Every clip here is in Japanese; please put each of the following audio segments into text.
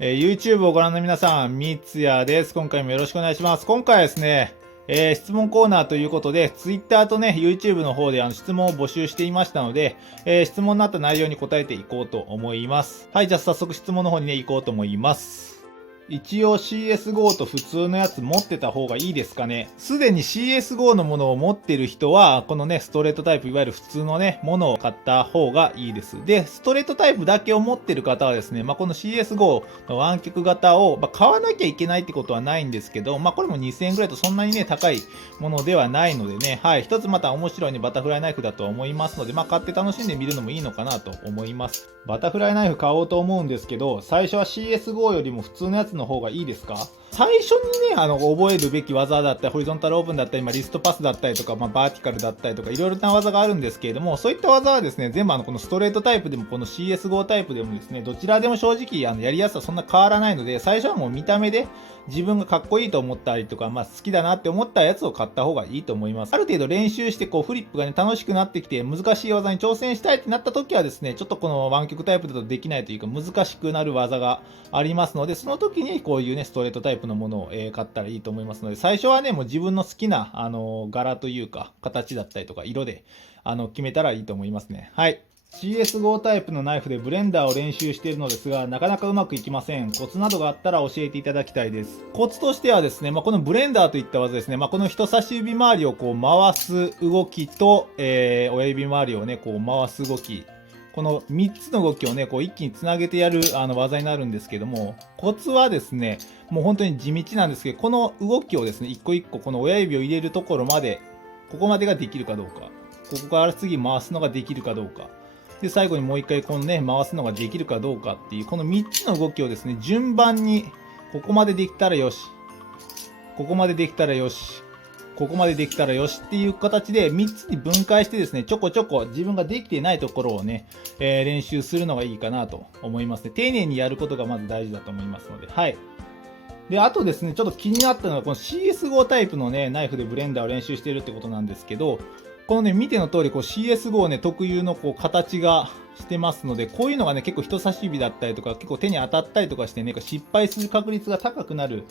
YouTube をご覧の皆さん、みつやです。今回もよろしくお願いします。今回はですね、質問コーナーということで、Twitter とね、YouTube の方で質問を募集していましたので、質問のあった内容に答えていこうと思います。はい、じゃあ早速質問の方にね、行こうと思います。一応 CSGO と普通のやつ持ってた方がいいですかね。すでに CSGO のものを持ってる人は、このね、ストレートタイプ、いわゆる普通のね、ものを買った方がいいです。で、ストレートタイプだけを持ってる方はですね、この CSGO の湾曲型を、買わなきゃいけないってことはないんですけど、これも2000円ぐらいとそんなにね、高いものではないのでね、はい、一つまた面白いね、バタフライナイフだとは思いますので、買って楽しんでみるのもいいのかなと思います。バタフライナイフ買おうと思うんですけど、最初は CSGO よりも普通のやつの方がいいですか？最初にね、覚えるべき技だったり、ホリゾンタルオープンだったり、リストパスだったりとか、バーティカルだったりとか、いろいろな技があるんですけれども、そういった技はですね、全部このストレートタイプでも、この CSGO タイプでもですね、どちらでも正直、やりやすさそんな変わらないので、最初はもう見た目で自分がかっこいいと思ったりとか、好きだなって思ったやつを買った方がいいと思います。ある程度練習して、フリップがね、楽しくなってきて、難しい技に挑戦したいってなった時はですね、ちょっとこの湾曲タイプだとできないというか、難しくなる技がありますので、その時にこういうね、ストレートタイプのものを、買ったらいいと思いますので、最初はね、もう自分の好きな、柄というか、形だったりとか、色で、決めたらいいと思いますね。はい。CSGO タイプのナイフでブレンダーを練習しているのですが、なかなかうまくいきません。コツなどがあったら教えていただきたいです。コツとしてはですね、このブレンダーといった技ですね、この人差し指周りをこう回す動きと、親指周りをね、こう回す動き。この3つの動きをね、こう一気につなげてやる技になるんですけども、コツはですね、もう本当に地道なんですけど、この動きをですね、一個一個この親指を入れるところまで、ここまでができるかどうか、ここから次回すのができるかどうか、で、最後にもう一回このね、回すのができるかどうかっていう、この3つの動きをですね、順番に、ここまでできたらよし、ここまでできたらよし、ここまでできたらよしっていう形で3つに分解してですね、ちょこちょこ自分ができていないところをね、練習するのがいいかなと思いますね。丁寧にやることがまず大事だと思いますので、はい。で、あとですね、ちょっと気になったのが、この CSGO タイプのね、ナイフでブレンダーを練習しているってことなんですけど、このね、見ての通り、CSGO ね、特有の形がしてますので、こういうのがね、結構人差し指だったりとか、結構手に当たったりとかしてね、失敗する確率が高くなる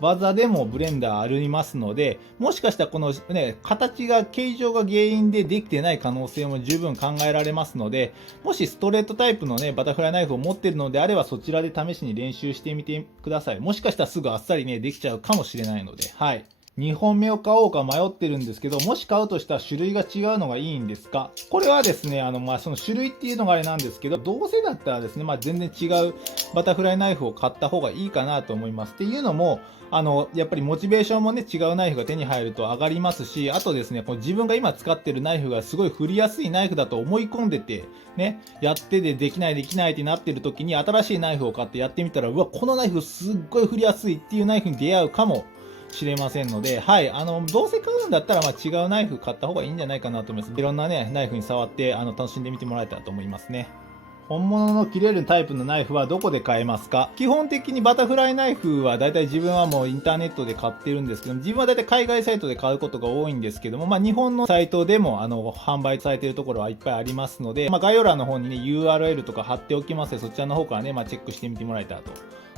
技でもブレンダーありますので、もしかしたらこのね、形状が原因でできてない可能性も十分考えられますので、もしストレートタイプのね、バタフライナイフを持っているのであれば、そちらで試しに練習してみてください。もしかしたらすぐあっさりね、できちゃうかもしれないので、はい。2本目を買おうか迷ってるんですけど、もし買うとしたら種類が違うのがいいんですか？これはですね、その種類っていうのがあれなんですけど、どうせだったらですね、全然違うバタフライナイフを買った方がいいかなと思います。っていうのも、やっぱりモチベーションもね、違うナイフが手に入ると上がりますし、あとですね、こう自分が今使ってるナイフがすごい振りやすいナイフだと思い込んでて、ね、やってでできないってなってる時に新しいナイフを買ってやってみたら、うわ、このナイフすっごい振りやすいっていうナイフに出会うかもしれませんので、はい、どうせ買うんだったら、違うナイフ買った方がいいんじゃないかなと思います。いろんなね、ナイフに触って、楽しんでみてもらえたらと思いますね。本物の切れるタイプのナイフはどこで買えますか？基本的にバタフライナイフはだいたい自分はもうインターネットで買ってるんですけども、自分はだいたい海外サイトで買うことが多いんですけども、日本のサイトでも販売されているところはいっぱいありますので、概要欄の方にね、URL とか貼っておきますので、そちらの方からね、チェックしてみてもらえたらと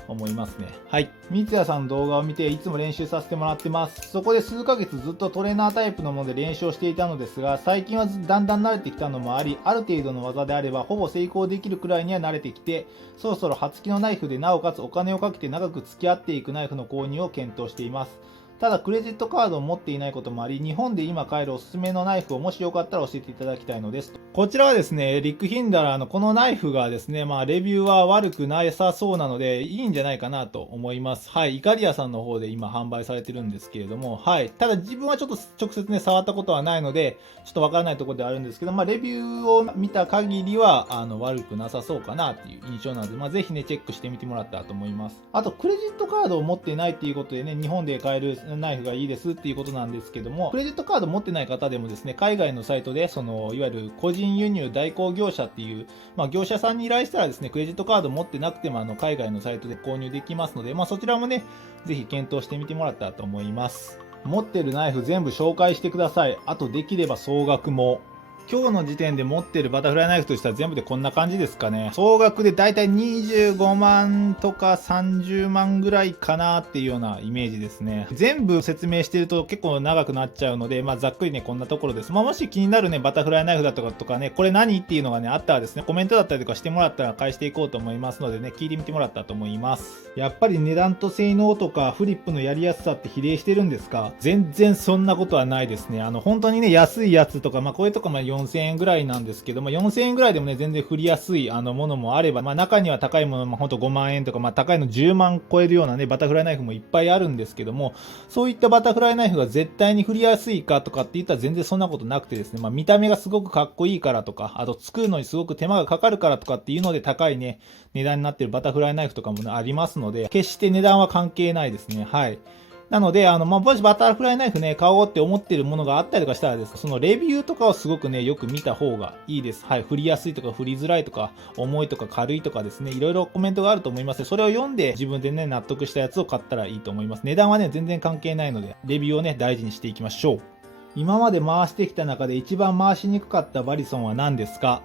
思いますね。はい。三ツ矢さんの動画を見ていつも練習させてもらってます。そこで数ヶ月ずっとトレーナータイプのもので練習をしていたのですが、最近はだんだん慣れてきたのもあり、ある程度の技であればほぼ成功できるくらいには慣れてきて、そろそろ刃付きのナイフでなおかつお金をかけて長く付き合っていくナイフの購入を検討しています。ただクレジットカードを持っていないこともあり、日本で今買えるおすすめのナイフをもしよかったら教えていただきたいのです。こちらはですね、リックヒンダラーのこのナイフがですね、レビューは悪くなさそうなので、いいんじゃないかなと思います。はい、イカリアさんの方で今販売されてるんですけれども、はい。ただ自分はちょっと直接ね、触ったことはないので、ちょっとわからないところではあるんですけど、レビューを見た限りは、悪くなさそうかなっていう印象なので、ぜひね、チェックしてみてもらったらと思います。あと、クレジットカードを持っていないっていうことでね、日本で買えるナイフがいいですっていうことなんですけども、クレジットカード持ってない方でもですね、海外のサイトで、いわゆる個人輸入代行業者っていう、業者さんに依頼したらですね、クレジットカード持ってなくても、海外のサイトで購入できますので、そちらもね、ぜひ検討してみてもらったらと思います。持ってるナイフ全部紹介してください。あとできれば総額も。今日の時点で持ってるバタフライナイフとしては全部でこんな感じですかね。総額でだいたい25万とか30万ぐらいかなっていうようなイメージですね。全部説明してると結構長くなっちゃうので、ざっくりね、こんなところです。もし気になるね、バタフライナイフだとかね、これ何っていうのがね、あったらですね、コメントだったりとかしてもらったら返していこうと思いますのでね、聞いてみてもらったらと思います。やっぱり値段と性能とかフリップのやりやすさって比例してるんですか？全然そんなことはないですね。本当にね、安いやつとか、これとか4000円ぐらいなんですけど、4000円ぐらいでもね、全然振りやすいものもあれば、中には高いもの、ほんと5万円とか、高いの10万超えるようなね、バタフライナイフもいっぱいあるんですけども、そういったバタフライナイフが絶対に振りやすいかとかって言ったら全然そんなことなくてですね、見た目がすごくかっこいいからとか、あと作るのにすごく手間がかかるからとかっていうので高いね、値段になってるバタフライナイフとかも、ね、ありますので、決して値段は関係ないですね。はい。なので、もしバタフライナイフね、買おうって思ってるものがあったりとかしたらですね、そのレビューとかをすごくね、よく見た方がいいです。はい。振りやすいとか振りづらいとか、重いとか軽いとかですね、いろいろコメントがあると思います。それを読んで自分でね、納得したやつを買ったらいいと思います。値段はね、全然関係ないので、レビューをね、大事にしていきましょう。今まで回してきた中で一番回しにくかったバリソンは何ですか？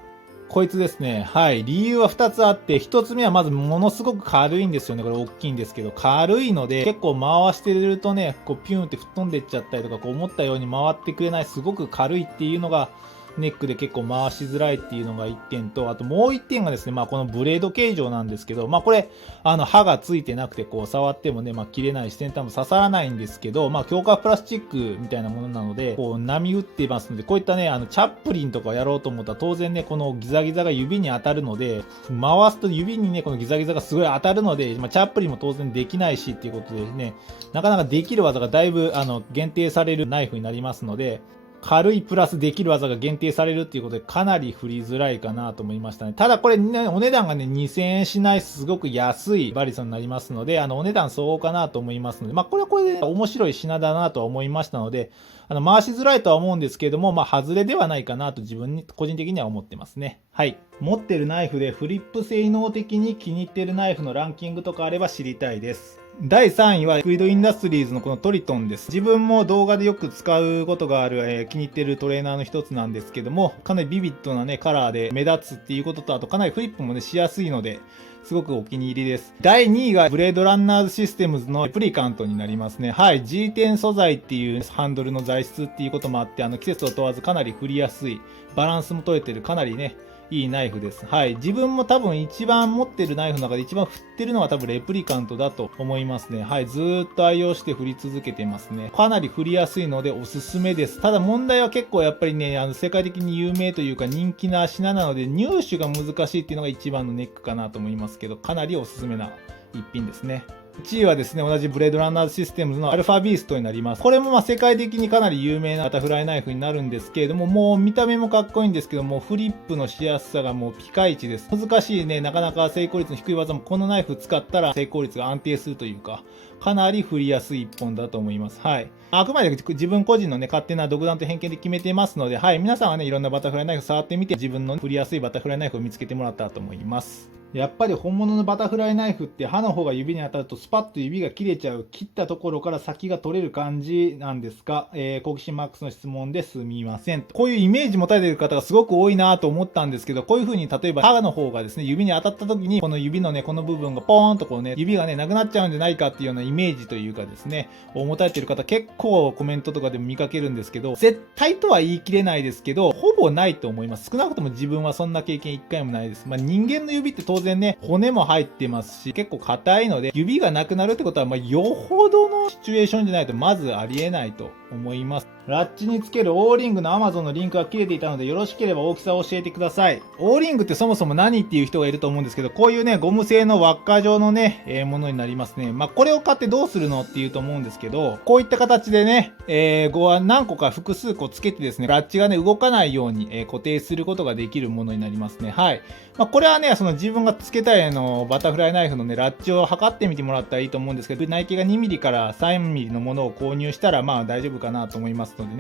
こいつですね。はい。理由は2つあって、1つ目はまずものすごく軽いんですよね。これ大きいんですけど、軽いので、結構回してるとね、こうピューンって吹っ飛んでっちゃったりとか、こう思ったように回ってくれない、すごく軽いっていうのが、ネックで結構回しづらいっていうのが1点と、あともう1点がですね、このブレード形状なんですけど、これ、刃がついてなくて、こう触ってもね、切れないし、先端も刺さらないんですけど、強化プラスチックみたいなものなので、こう波打ってますので、こういったね、チャップリンとかやろうと思ったら、当然ね、このギザギザが指に当たるので、回すと指にね、このギザギザがすごい当たるので、チャップリンも当然できないしっていうことでね、なかなかできる技がだいぶ、限定されるナイフになりますので、軽いプラスできる技が限定されるっていうことでかなり振りづらいかなと思いましたね。ただこれね、お値段がね、2000円しないすごく安いバリソンになりますので、お値段相応かなと思いますので、これはこれで面白い品だなとは思いましたので、回しづらいとは思うんですけれども、外れではないかなと自分に、個人的には思ってますね。はい。持ってるナイフでフリップ性能的に気に入ってるナイフのランキングとかあれば知りたいです。第3位はクイドインダストリーズのこのトリトンです。自分も動画でよく使うことがある、気に入ってるトレーナーの一つなんですけども、かなりビビッドなね、カラーで目立つっていうことと、あとかなりフリップもね、しやすいので、すごくお気に入りです。第2位がブレードランナーズシステムズのレプリカントになりますね。はい。G10 素材っていうハンドルの材質っていうこともあって、季節を問わずかなり振りやすい、バランスも取れてる、かなりね、いいナイフです。はい。自分も多分一番持ってるナイフの中で一番振ってるのは多分レプリカントだと思いますね。はい。ずーっと愛用して振り続けてますね。かなり振りやすいのでおすすめです。ただ問題は結構やっぱりね、世界的に有名というか人気な品なので入手が難しいっていうのが一番のネックかなと思いますけど、かなりおすすめな一品ですね。1位はですね、同じブレードランナーズシステムズのアルファビーストになります。これも世界的にかなり有名なバタフライナイフになるんですけれども、もう見た目もかっこいいんですけども、フリップのしやすさがもうピカイチです。難しいね、なかなか成功率の低い技もこのナイフ使ったら成功率が安定するというか、かなり振りやすい一本だと思います。はい。あくまで自分個人のね、勝手な独断と偏見で決めてますので、はい。皆さんはね、いろんなバタフライナイフ触ってみて、自分の振りやすいバタフライナイフを見つけてもらったらと思います。やっぱり本物のバタフライナイフって刃の方が指に当たるとスパッと指が切れちゃう、切ったところから先が取れる感じなんですか？好奇心マックスの質問ですみません。こういうイメージ持たれている方がすごく多いなと思ったんですけど、こういう風に例えば刃の方がですね、指に当たった時にこの指のね、この部分がポーンとこうね、指がね、なくなっちゃうんじゃないかっていうようなイメージというかですね、持たれている方結構コメントとかでも見かけるんですけど、絶対とは言い切れないですけど、ほぼないと思います。少なくとも自分はそんな経験一回もないです。人間の指って当然ね、骨も入ってますし、結構硬いので、指がなくなるってことは、よほどのシチュエーションじゃないとまずありえないと思います。ラッチにつけるオーリングの Amazon のリンクが切れていたので、よろしければ大きさを教えてください。オーリングってそもそも何っていう人がいると思うんですけど、こういうね、ゴム製の輪っか状のね、ものになりますね。これを買ってどうするのっていうと思うんですけど、こういった形でね、何個か複数個つけてですね、ラッチがね、動かないように、固定することができるものになりますね。はい。これはね、その自分がつけたいバタフライナイフのね、ラッチを測ってみてもらったらいいと思うんですけど、内径が 2mm から 3mm のものを購入したら、大丈夫かなと思いますので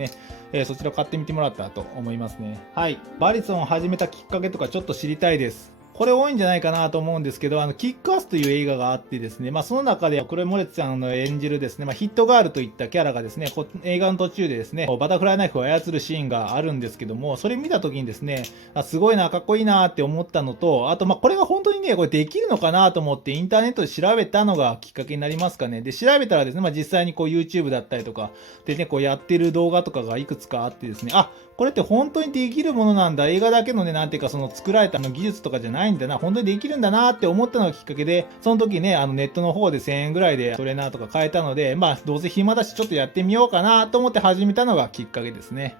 ね、そちらを買ってみてもらったらと思いますね。はい。バリソンを始めたきっかけとかちょっと知りたいです。これ多いんじゃないかなと思うんですけど、キックアスという映画があってですね、その中で、クロエ・モレッツさんの演じるですね、ヒットガールといったキャラがですね、映画の途中でですね、バタフライナイフを操るシーンがあるんですけども、それ見た時にですね、すごいな、かっこいいなって思ったのと、あと、これが本当にね、これできるのかなと思ってインターネットで調べたのがきっかけになりますかね。で、調べたらですね、実際にYouTube だったりとか、でね、やってる動画とかがいくつかあってですね、これって本当にできるものなんだ。映画だけのね、なんていうか、作られた技術とかじゃないんだな。本当にできるんだなって思ったのがきっかけで、その時ね、ネットの方で1000円ぐらいでトレーナーとか買えたので、どうせ暇だし、ちょっとやってみようかなと思って始めたのがきっかけですね。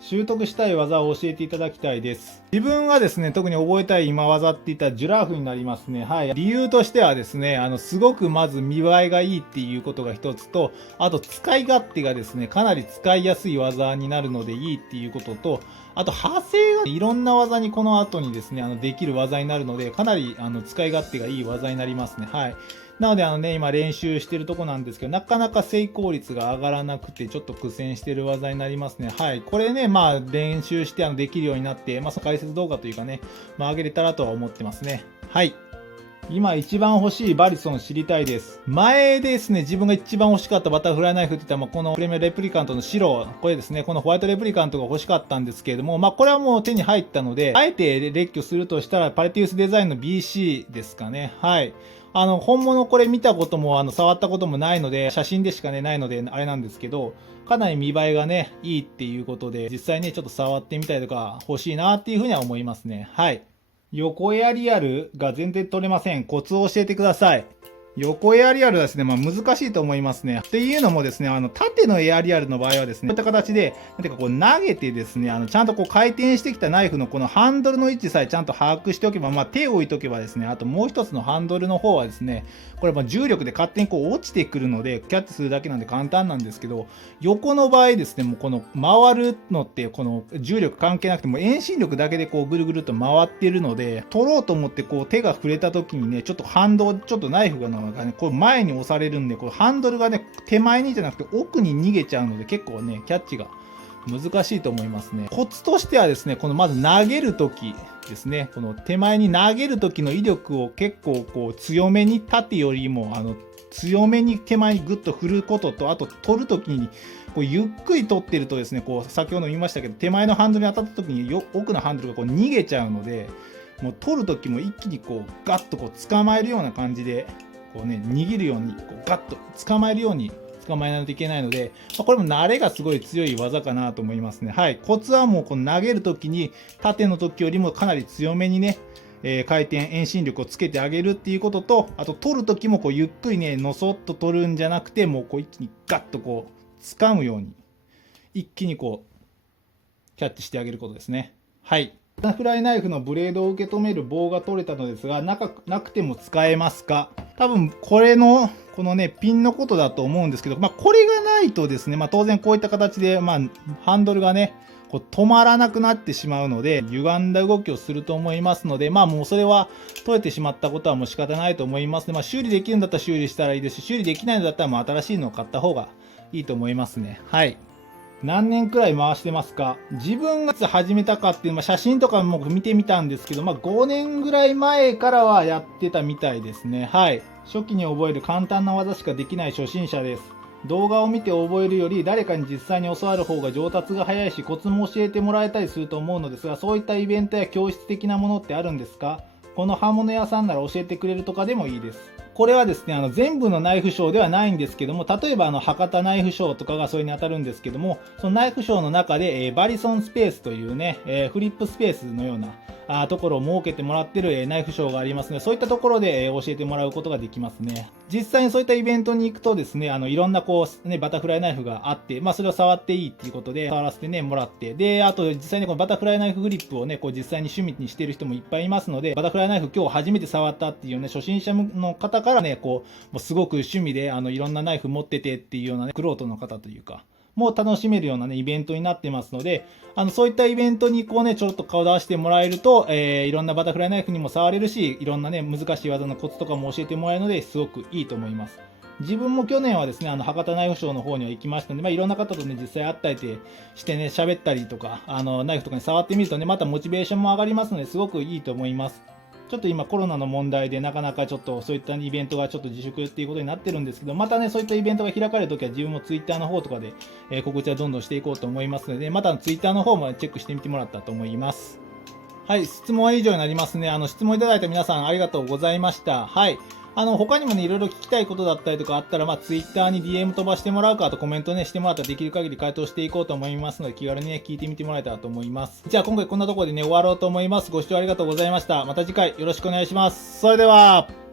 習得したい技を教えていただきたいです。自分がですね、特に覚えたい今技って言ったらジュラーフになりますね。はい。理由としてはですね、すごくまず見栄えがいいっていうことが一つと、あと使い勝手がですね、かなり使いやすい技になるのでいいっていうことと、あと派生がいろんな技にこの後にですね、できる技になるので、かなり使い勝手がいい技になりますね。はい。なので今練習してるとこなんですけど、なかなか成功率が上がらなくて、ちょっと苦戦してる技になりますね。はい。これね、練習してできるようになって、その解説動画というかね、上げれたらとは思ってますね。はい。今一番欲しいバリソン知りたいです。前ですね、自分が一番欲しかったバタフライナイフって言ったら、このプレミアレプリカントの白、これですね、このホワイトレプリカントが欲しかったんですけれども、これはもう手に入ったので、あえて列挙するとしたら、パレティウスデザインの BC ですかね。はい。本物これ見たことも、触ったこともないので、写真でしかね、ないので、あれなんですけど、かなり見栄えがね、いいっていうことで、実際ね、ちょっと触ってみたりとか欲しいなっていうふうには思いますね。はい。横エアリアルが全然取れません。コツを教えてください。横エアリアルはですね、難しいと思いますね。っていうのもですね、縦のエアリアルの場合はですね、こういった形で、なんていうか投げてですね、ちゃんと回転してきたナイフのこのハンドルの位置さえちゃんと把握しておけば、手を置いとけばですね、あともう一つのハンドルの方はですね、これ重力で勝手に落ちてくるので、キャッチするだけなんで簡単なんですけど、横の場合ですね、もうこの回るのって、この重力関係なくても遠心力だけでぐるぐると回ってるので、取ろうと思って手が触れた時にね、ちょっと反動、ちょっとナイフがね、前に押されるんで、ハンドルがね、手前にじゃなくて奥に逃げちゃうので、結構ね、キャッチが難しいと思いますね。コツとしてはですね、まず投げるときですね、この手前に投げるときの威力を結構強めに、縦よりも強めに手前にグッと振ることと、あと取るときにゆっくり取ってるとですね、先ほど言いましたけど、手前のハンドルに当たったときに奥のハンドルが逃げちゃうので、もう取るときも一気にガッと捕まえるような感じで、握るようにガッと捕まえるように捕まえないといけないので、これも慣れがすごい強い技かなと思いますね。はい。コツはもう投げるときに縦の時よりもかなり強めにね、回転、遠心力をつけてあげるっていうことと、あと取るときもゆっくりね、のそっと取るんじゃなくて、もう一気にガッと掴むように、一気にキャッチしてあげることですね。はい。バタフライナイフのブレードを受け止める棒が取れたのですが、なくても使えますか？多分このね、ピンのことだと思うんですけど、これがないとですね、当然こういった形で、ハンドルがね、止まらなくなってしまうので、歪んだ動きをすると思いますので、もうそれは取れてしまったことはもう仕方ないと思いますね。修理できるんだったら修理したらいいですし、修理できないんだったらもう新しいのを買った方がいいと思いますね。はい。何年くらい回してますか？自分がいつ始めたかっていう、写真とかも見てみたんですけど、5年ぐらい前からはやってたみたいですね。はい。初期に覚える簡単な技しかできない初心者です。動画を見て覚えるより誰かに実際に教わる方が上達が早いし、コツも教えてもらえたりすると思うのですが、そういったイベントや教室的なものってあるんですか？この刃物屋さんなら教えてくれるとかでもいいです。これはですね、全部のナイフショーではないんですけども、例えば博多ナイフショーとかがそれに当たるんですけども、そのナイフショーの中で、バリソンスペースというね、フリップスペースのようなところを設けてもらってるナイフショーがありますので、そういったところで教えてもらうことができますね。実際にそういったイベントに行くとですね、いろんなバタフライナイフがあって、それを触っていいっていうことで、触らせてね、もらって、で、あと実際にこのバタフライナイフフリップをね、実際に趣味にしている人もいっぱいいますので、バタフライナイフ今日初めて触ったっていうね、初心者の方からね、もうすごく趣味で、いろんなナイフ持っててっていうようなね、玄人の方というか、もう楽しめるようなね、イベントになってますので、そういったイベントにちょっと顔出してもらえると、いろんなバタフライナイフにも触れるし、いろんなね、難しい技のコツとかも教えてもらえるので、すごくいいと思います。自分も去年はですね、博多ナイフショーの方には行きましたので、いろんな方とね、実際会ったりしてね、喋ったりとか、ナイフとかに触ってみるとね、またモチベーションも上がりますので、すごくいいと思います。ちちょっと今コロナの問題でなかなかちょっとそういったイベントがちょっと自粛っていうことになってるんですけど、またね、そういったイベントが開かれるときは自分も Twitter の方とかで、告知はどんどんしていこうと思いますので、また Twitter の方もチェックしてみてもらったと思います。はい、質問は以上になりますね。質問いただいた皆さんありがとうございました。はい。他にもね、いろいろ聞きたいことだったりとかあったら、Twitter に DM 飛ばしてもらうか、あとコメントね、してもらったらできる限り回答していこうと思いますので、気軽にね、聞いてみてもらえたらと思います。じゃあ今回こんなところでね、終わろうと思います。ご視聴ありがとうございました。また次回よろしくお願いします。それでは。